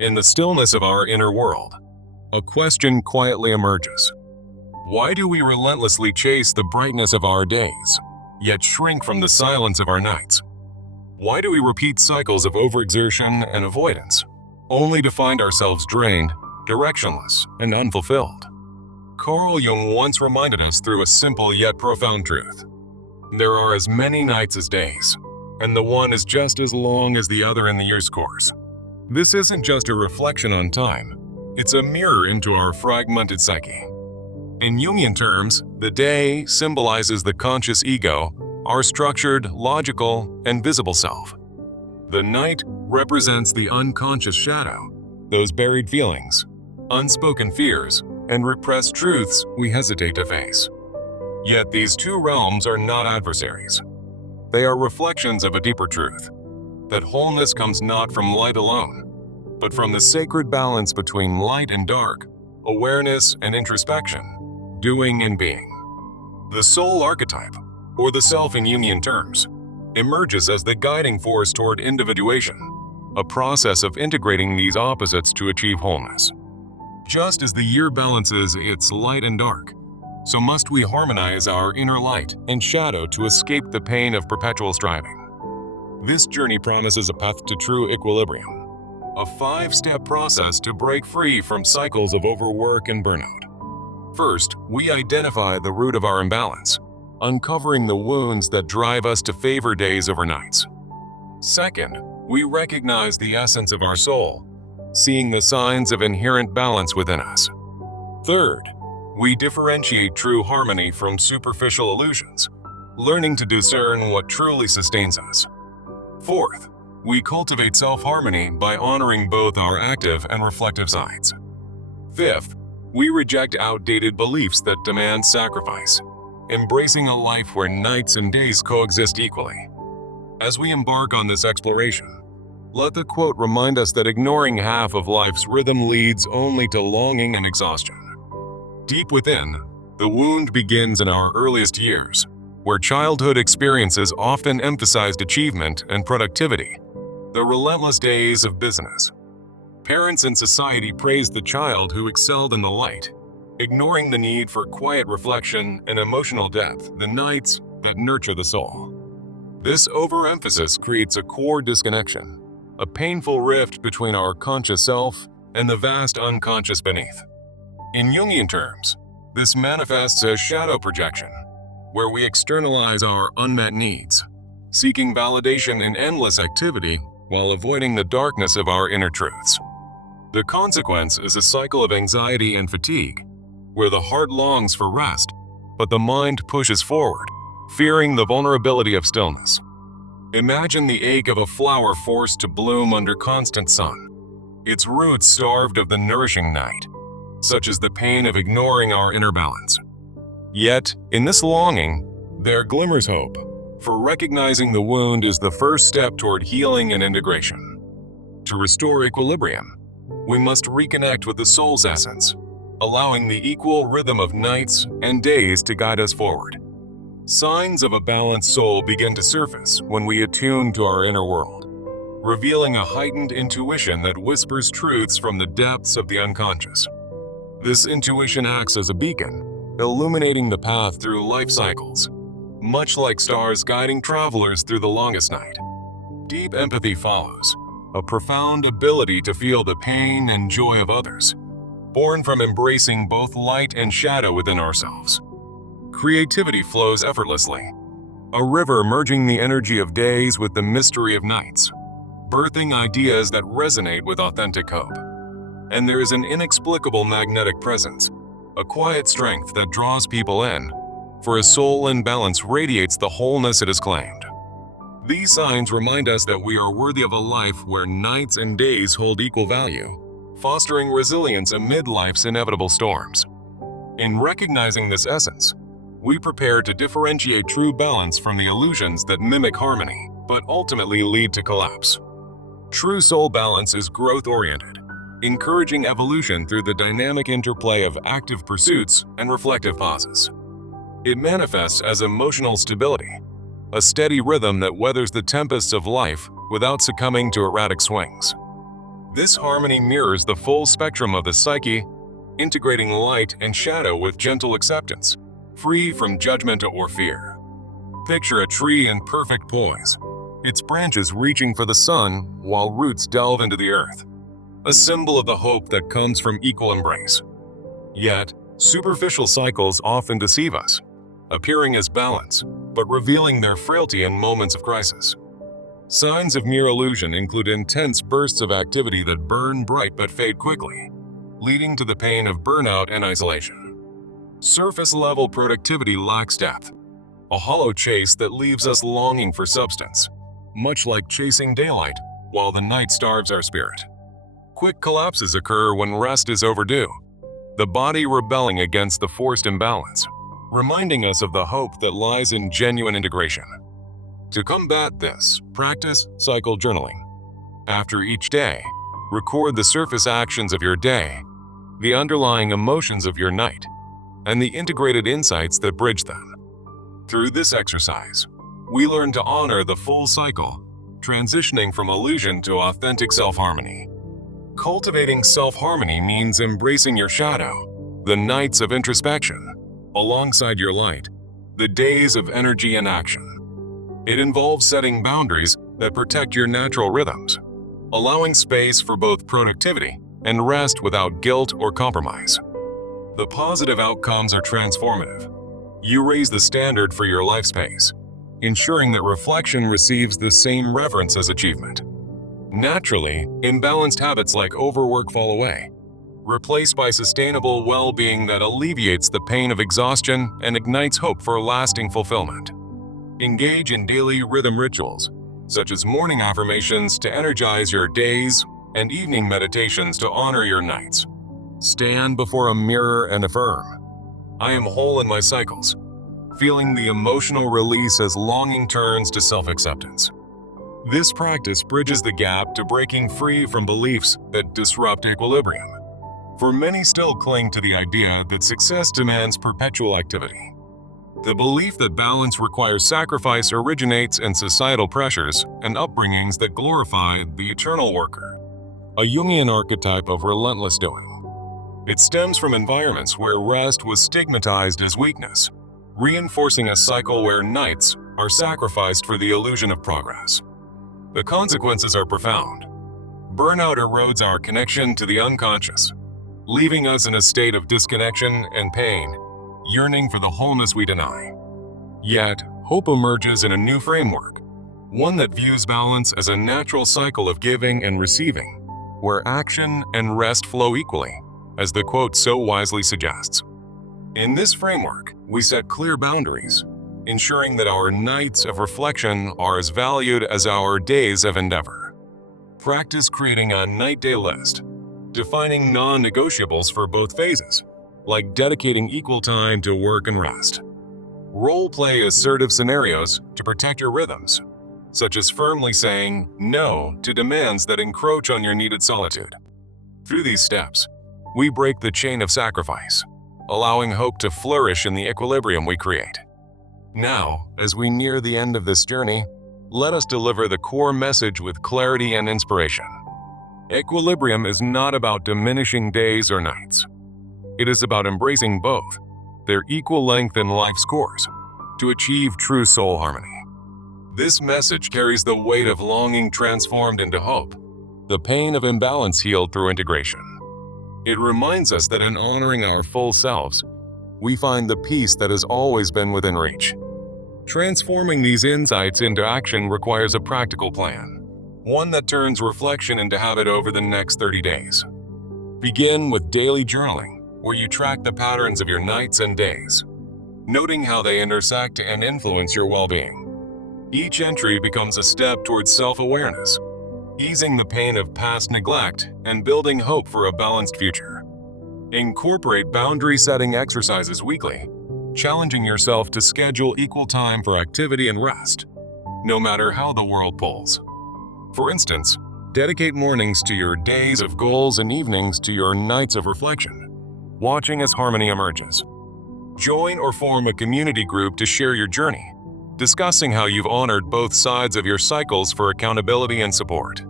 In the stillness of our inner world, a question quietly emerges. Why do we relentlessly chase the brightness of our days, yet shrink from the silence of our nights? Why do we repeat cycles of overexertion and avoidance, only to find ourselves drained, directionless, and unfulfilled? Carl Jung once reminded us through a simple yet profound truth. There are as many nights as days, and the one is just as long as the other in the year's course. This isn't just a reflection on time, it's a mirror into our fragmented psyche. In Jungian terms, the day symbolizes the conscious ego, our structured, logical, and visible self. The night represents the unconscious shadow, those buried feelings, unspoken fears, and repressed truths we hesitate to face. Yet these two realms are not adversaries. They are reflections of a deeper truth, that wholeness comes not from light alone, but from the sacred balance between light and dark, awareness and introspection, doing and being. The soul archetype, or the self in Jungian terms, emerges as the guiding force toward individuation, a process of integrating these opposites to achieve wholeness. Just as the year balances its light and dark, so must we harmonize our inner light and shadow to escape the pain of perpetual striving. This journey promises a path to true equilibrium, a 5-step process to break free from cycles of overwork and burnout. First, we identify the root of our imbalance, uncovering the wounds that drive us to favor days over nights. Second, we recognize the essence of our soul, seeing the signs of inherent balance within us. Third, we differentiate true harmony from superficial illusions, learning to discern what truly sustains us. Fourth, we cultivate self-harmony by honoring both our active and reflective sides. Fifth, we reject outdated beliefs that demand sacrifice, embracing a life where nights and days coexist equally. As we embark on this exploration, let the quote remind us that ignoring half of life's rhythm leads only to longing and exhaustion. Deep within, the wound begins in our earliest years, where childhood experiences often emphasized achievement and productivity, the relentless days of business. Parents and society praised the child who excelled in the light, ignoring the need for quiet reflection and emotional depth, the nights that nurture the soul. This overemphasis creates a core disconnection, a painful rift between our conscious self and the vast unconscious beneath. In Jungian terms, this manifests as shadow projection, where we externalize our unmet needs, seeking validation in endless activity while avoiding the darkness of our inner truths. The consequence is a cycle of anxiety and fatigue, where the heart longs for rest, but the mind pushes forward, fearing the vulnerability of stillness. Imagine the ache of a flower forced to bloom under constant sun, its roots starved of the nourishing night, such as the pain of ignoring our inner balance. Yet, in this longing, there glimmers hope, for recognizing the wound is the first step toward healing and integration. To restore equilibrium, we must reconnect with the soul's essence, allowing the equal rhythm of nights and days to guide us forward. Signs of a balanced soul begin to surface when we attune to our inner world, revealing a heightened intuition that whispers truths from the depths of the unconscious. This intuition acts as a beacon, illuminating the path through life cycles, much like stars guiding travelers through the longest night. Deep empathy follows, a profound ability to feel the pain and joy of others, born from embracing both light and shadow within ourselves. Creativity flows effortlessly, a river merging the energy of days with the mystery of nights, birthing ideas that resonate with authentic hope. And there is an inexplicable magnetic presence, a quiet strength that draws people in, for a soul in balance radiates the wholeness it has claimed. These signs remind us that we are worthy of a life where nights and days hold equal value, fostering resilience amid life's inevitable storms. In recognizing this essence, we prepare to differentiate true balance from the illusions that mimic harmony, but ultimately lead to collapse. True soul balance is growth-oriented, encouraging evolution through the dynamic interplay of active pursuits and reflective pauses. It manifests as emotional stability, a steady rhythm that weathers the tempests of life without succumbing to erratic swings. This harmony mirrors the full spectrum of the psyche, integrating light and shadow with gentle acceptance, free from judgment or fear. Picture a tree in perfect poise, its branches reaching for the sun while roots delve into the earth, a symbol of the hope that comes from equal embrace. Yet, superficial cycles often deceive us, appearing as balance, but revealing their frailty in moments of crisis. Signs of mere illusion include intense bursts of activity that burn bright but fade quickly, leading to the pain of burnout and isolation. Surface-level productivity lacks depth, a hollow chase that leaves us longing for substance, much like chasing daylight while the night starves our spirit. Quick collapses occur when rest is overdue, the body rebelling against the forced imbalance, reminding us of the hope that lies in genuine integration. To combat this, practice cycle journaling. After each day, record the surface actions of your day, the underlying emotions of your night, and the integrated insights that bridge them. Through this exercise, we learn to honor the full cycle, transitioning from illusion to authentic self-harmony. Cultivating self-harmony means embracing your shadow, the nights of introspection, alongside your light, the days of energy and action. It involves setting boundaries that protect your natural rhythms, allowing space for both productivity and rest without guilt or compromise. The positive outcomes are transformative. You raise the standard for your life space, ensuring that reflection receives the same reverence as achievement. Naturally, imbalanced habits like overwork fall away, replaced by sustainable well-being that alleviates the pain of exhaustion and ignites hope for lasting fulfillment. Engage in daily rhythm rituals, such as morning affirmations to energize your days and evening meditations to honor your nights. Stand before a mirror and affirm, "I am whole in my cycles," feeling the emotional release as longing turns to self-acceptance. This practice bridges the gap to breaking free from beliefs that disrupt equilibrium. For many still cling to the idea that success demands perpetual activity. The belief that balance requires sacrifice originates in societal pressures and upbringings that glorify the eternal worker, a Jungian archetype of relentless doing. It stems from environments where rest was stigmatized as weakness, reinforcing a cycle where nights are sacrificed for the illusion of progress. The consequences are profound. Burnout erodes our connection to the unconscious, leaving us in a state of disconnection and pain, yearning for the wholeness we deny. Yet, hope emerges in a new framework, one that views balance as a natural cycle of giving and receiving, where action and rest flow equally, as the quote so wisely suggests. In this framework, we set clear boundaries, ensuring that our nights of reflection are as valued as our days of endeavor. Practice creating a night-day list, defining non-negotiables for both phases, like dedicating equal time to work and rest. Role-play assertive scenarios to protect your rhythms, such as firmly saying no to demands that encroach on your needed solitude. Through these steps, we break the chain of sacrifice, allowing hope to flourish in the equilibrium we create. Now, as we near the end of this journey, let us deliver the core message with clarity and inspiration. Equilibrium is not about diminishing days or nights. It is about embracing both, their equal length in life's course, to achieve true soul harmony. This message carries the weight of longing transformed into hope, the pain of imbalance healed through integration. It reminds us that in honoring our full selves, we find the peace that has always been within reach. Transforming these insights into action requires a practical plan, one that turns reflection into habit over the next 30 days. Begin with daily journaling, where you track the patterns of your nights and days, noting how they intersect and influence your well-being. Each entry becomes a step towards self-awareness, easing the pain of past neglect and building hope for a balanced future. Incorporate boundary-setting exercises weekly, challenging yourself to schedule equal time for activity and rest, no matter how the world pulls. For instance, dedicate mornings to your days of goals and evenings to your nights of reflection, watching as harmony emerges. Join or form a community group to share your journey, discussing how you've honored both sides of your cycles for accountability and support.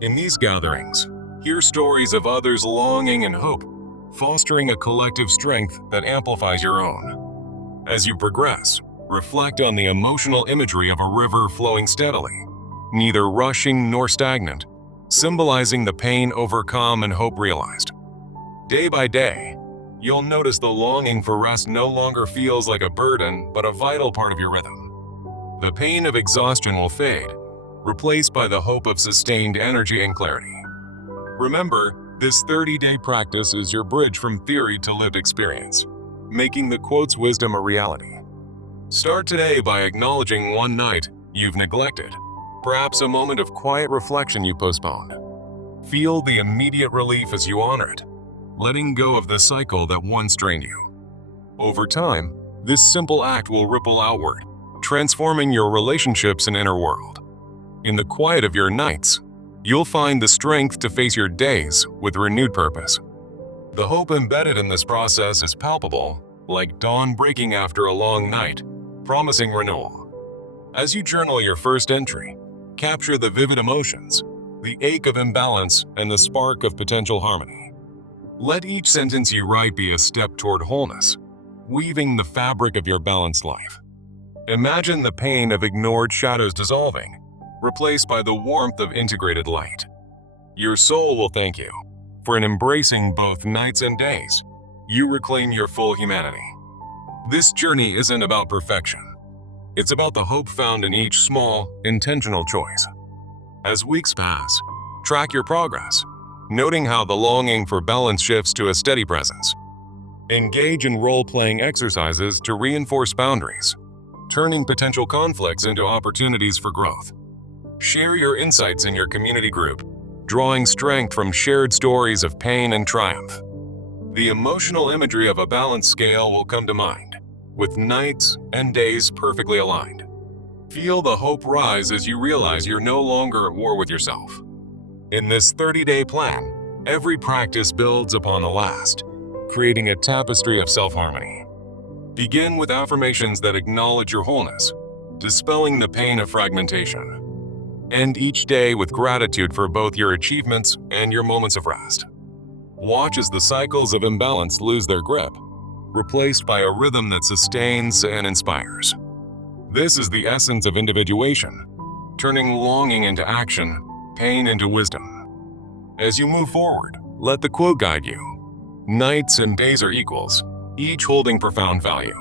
In these gatherings, Hear stories of others' longing and hope, fostering a collective strength that amplifies your own. As you progress, reflect on the emotional imagery of a river flowing steadily, neither rushing nor stagnant, symbolizing the pain overcome and hope realized. Day by day, you'll notice the longing for rest no longer feels like a burden but a vital part of your rhythm. The pain of exhaustion will fade, replaced by the hope of sustained energy and clarity. Remember, this 30-day practice is your bridge from theory to lived experience, making the quote's wisdom a reality. Start today by acknowledging one night you've neglected, perhaps a moment of quiet reflection you postponed. Feel the immediate relief as you honor it, letting go of the cycle that once drained you. Over time, this simple act will ripple outward, transforming your relationships and inner world. In the quiet of your nights, you'll find the strength to face your days with renewed purpose. The hope embedded in this process is palpable, like dawn breaking after a long night, promising renewal. As you journal your first entry, capture the vivid emotions, the ache of imbalance, and the spark of potential harmony. Let each sentence you write be a step toward wholeness, weaving the fabric of your balanced life. Imagine the pain of ignored shadows dissolving, replaced by the warmth of integrated light. Your soul will thank you, for in embracing both nights and days, you reclaim your full humanity. This journey isn't about perfection. It's about the hope found in each small, intentional choice. As weeks pass, track your progress, noting how the longing for balance shifts to a steady presence. Engage in role-playing exercises to reinforce boundaries, turning potential conflicts into opportunities for growth. Share your insights in your community group, drawing strength from shared stories of pain and triumph. The emotional imagery of a balanced scale will come to mind, with nights and days perfectly aligned. Feel the hope rise as you realize you're no longer at war with yourself. In this 30-day plan, every practice builds upon the last, creating a tapestry of self-harmony. Begin with affirmations that acknowledge your wholeness, dispelling the pain of fragmentation. End each day with gratitude for both your achievements and your moments of rest. Watch as the cycles of imbalance lose their grip, replaced by a rhythm that sustains and inspires. This is the essence of individuation, turning longing into action, pain into wisdom. As you move forward, let the quote guide you. Nights and days are equals, each holding profound value.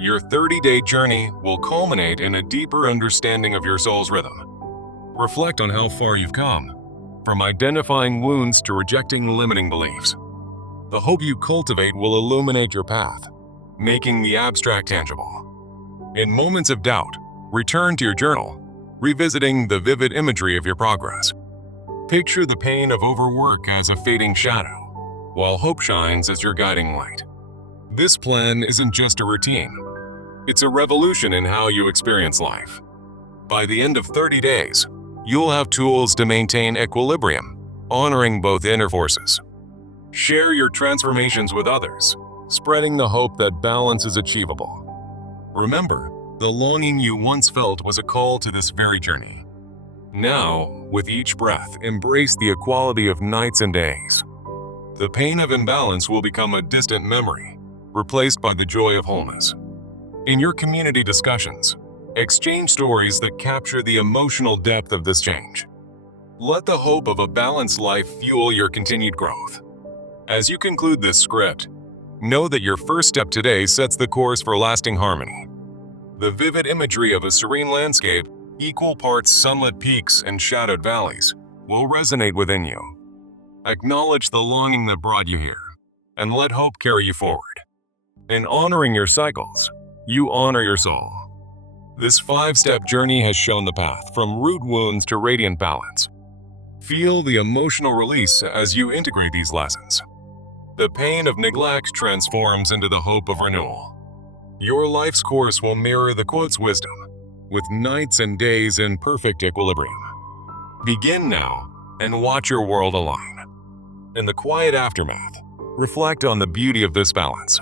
Your 30-day journey will culminate in a deeper understanding of your soul's rhythm. Reflect on how far you've come, from identifying wounds to rejecting limiting beliefs. The hope you cultivate will illuminate your path, making the abstract tangible. In moments of doubt, return to your journal, revisiting the vivid imagery of your progress. Picture the pain of overwork as a fading shadow, while hope shines as your guiding light. This plan isn't just a routine. It's a revolution in how you experience life. By the end of 30 days, you'll have tools to maintain equilibrium, honoring both inner forces. Share your transformations with others, spreading the hope that balance is achievable. Remember, the longing you once felt was a call to this very journey. Now, with each breath, embrace the equality of nights and days. The pain of imbalance will become a distant memory, replaced by the joy of wholeness. In your community discussions, exchange stories that capture the emotional depth of this change. Let the hope of a balanced life fuel your continued growth. As you conclude this script, know that your first step today sets the course for lasting harmony. The vivid imagery of a serene landscape, equal parts sunlit peaks and shadowed valleys, will resonate within you. Acknowledge the longing that brought you here, and let hope carry you forward. In honoring your cycles, you honor your soul. This 5-step journey has shown the path from root wounds to radiant balance. Feel the emotional release as you integrate these lessons. The pain of neglect transforms into the hope of renewal. Your life's course will mirror the quote's wisdom, with nights and days in perfect equilibrium. Begin now and watch your world align. In the quiet aftermath, reflect on the beauty of this balance.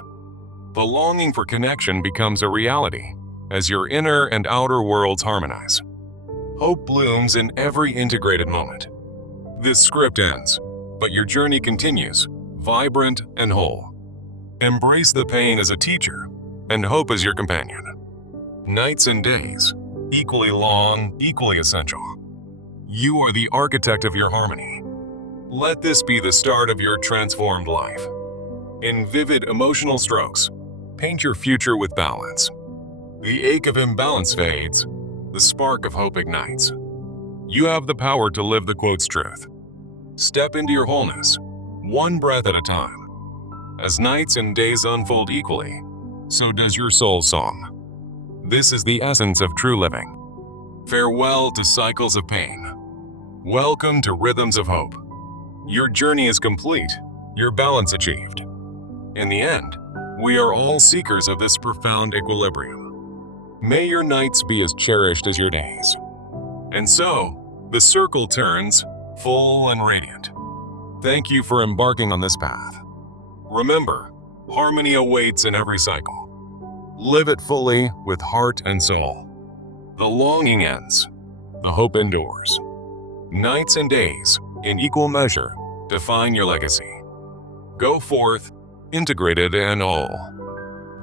The longing for connection becomes a reality as your inner and outer worlds harmonize. Hope blooms in every integrated moment. This script ends, but your journey continues, vibrant and whole. Embrace the pain as a teacher and hope as your companion. Nights and days, equally long, equally essential. You are the architect of your harmony. Let this be the start of your transformed life. In vivid emotional strokes, paint your future with balance. The ache of imbalance fades, the spark of hope ignites. You have the power to live the quote's truth. Step into your wholeness, one breath at a time. As nights and days unfold equally, so does your soul's song. This is the essence of true living. Farewell to cycles of pain. Welcome to rhythms of hope. Your journey is complete, your balance achieved. In the end, we are all seekers of this profound equilibrium. May your nights be as cherished as your days. And so, the circle turns, full and radiant. Thank you for embarking on this path. Remember, harmony awaits in every cycle. Live it fully with heart and soul. The longing ends, the hope endures. Nights and days, in equal measure, define your legacy. Go forth, integrated and whole.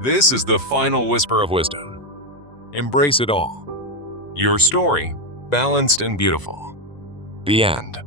This is the final whisper of wisdom. Embrace it all. Your story, balanced and beautiful. The end.